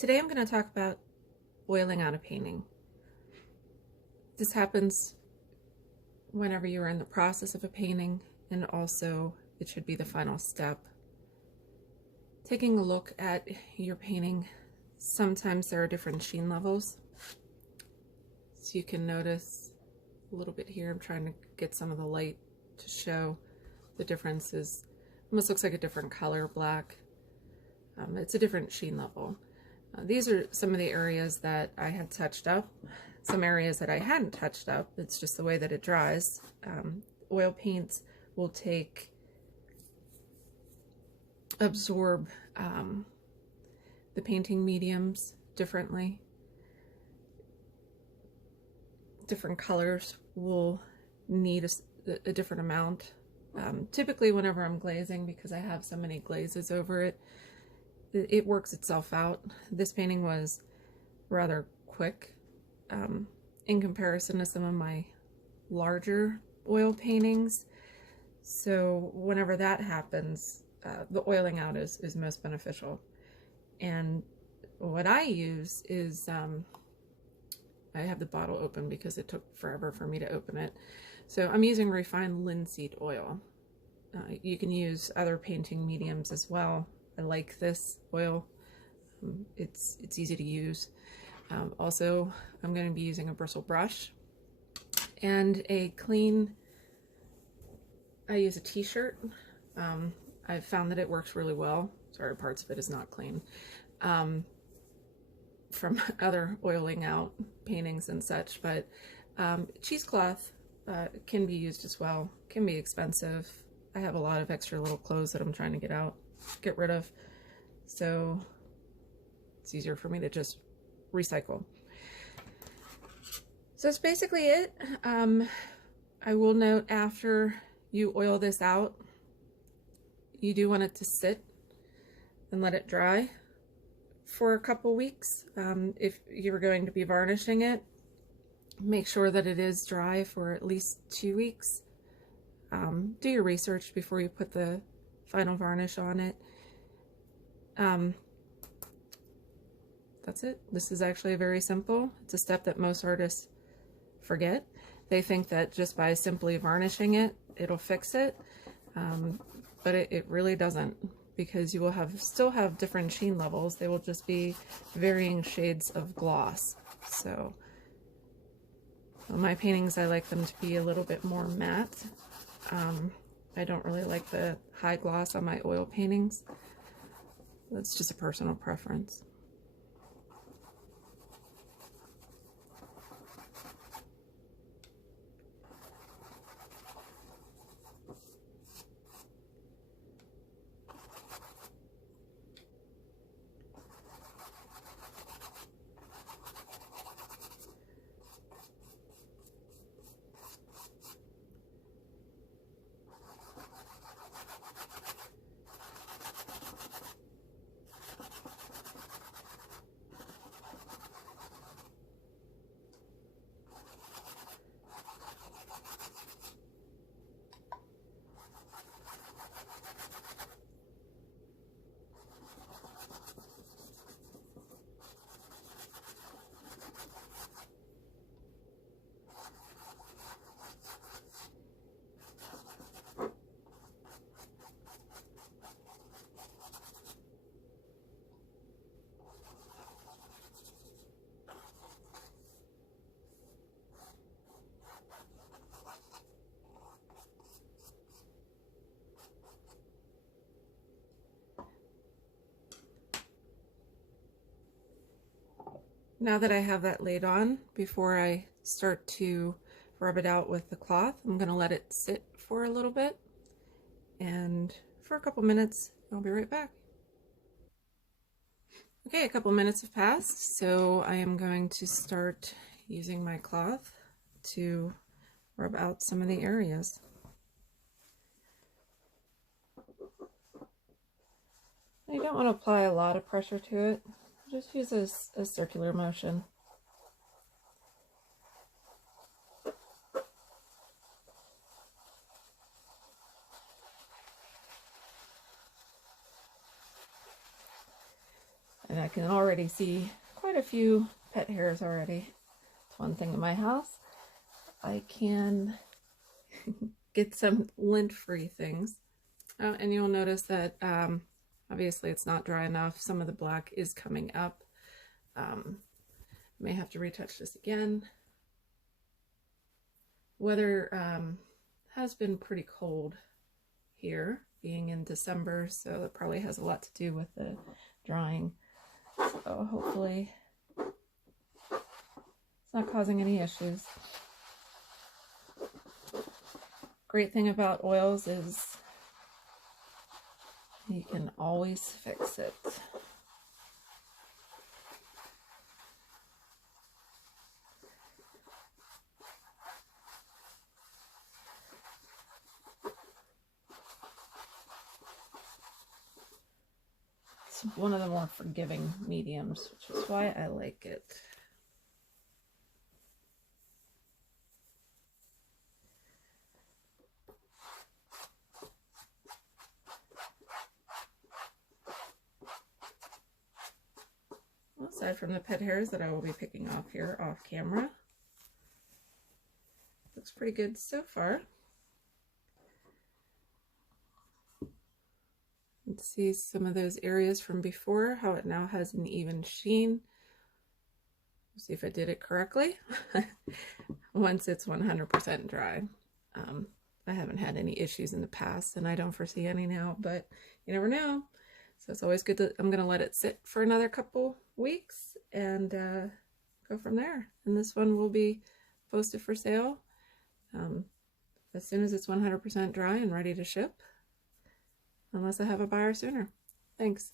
Today I'm going to talk about oiling out a painting. This happens whenever you're in the process of a painting, and also it should be the final step. Taking a look at your painting, sometimes there are different sheen levels. So you can notice a little bit here, I'm trying to get some of the light to show the differences. Almost looks like a different color, black. It's a different sheen level. These are some of the areas that I had touched up, some areas that I hadn't touched up. It's just the way that it dries. Oil paints will absorb the painting mediums differently. Different colors will need a different amount. Typically whenever I'm glazing, because I have so many glazes over it, it works itself out. This painting was rather quick in comparison to some of my larger oil paintings. So whenever that happens, the oiling out is most beneficial. And what I use is, I have the bottle open because it took forever for me to open it. So I'm using refined linseed oil. You can use other painting mediums as well. I like this oil. It's easy to use. Also, I'm going to be using a bristle brush and a clean, I use a t-shirt. I've found that it works really well. Sorry, parts of it is not clean. From other oiling out paintings and such, but cheesecloth can be used as well. Can be expensive. I have a lot of extra little clothes that I'm trying to get rid of, so it's easier for me to just recycle. So that's basically it. I will note, after you oil this out, you do want it to sit and let it dry for a couple weeks. If you're going to be varnishing it, make sure that it is dry for at least 2 weeks. Do your research before you put the final varnish on it. That's it. This is actually very simple. It's a step that most artists forget. They think that just by simply varnishing it, it'll fix it, but it really doesn't, because you will still have different sheen levels. They will just be varying shades of gloss. So my paintings, I like them to be a little bit more matte. I don't really like the high gloss on my oil paintings. That's just a personal preference. Now that I have that laid on, before I start to rub it out with the cloth, I'm going to let it sit for a little bit, and for a couple minutes. I'll be right back. Okay, a couple minutes have passed, so I am going to start using my cloth to rub out some of the areas. You don't want to apply a lot of pressure to it. Just use a circular motion. And I can already see quite a few pet hairs already. It's one thing in my house. I can get some lint-free things. Oh, and you'll notice that obviously it's not dry enough. Some of the black is coming up. May have to retouch this again. Weather has been pretty cold here, being in December, so it probably has a lot to do with the drying. So hopefully it's not causing any issues. Great thing about oils is you can always fix it. It's one of the more forgiving mediums, which is why I like it. Aside from the pet hairs that I will be picking off here off camera, looks pretty good so far. Let's see some of those areas from before, how it now has an even sheen. Let's see if I did it correctly. Once it's 100% dry. I haven't had any issues in the past, and I don't foresee any now, but you never know. So it's always good to, I'm going to let it sit for another couple weeks and go from there. And this one will be posted for sale as soon as it's 100% dry and ready to ship, unless I have a buyer sooner. Thanks.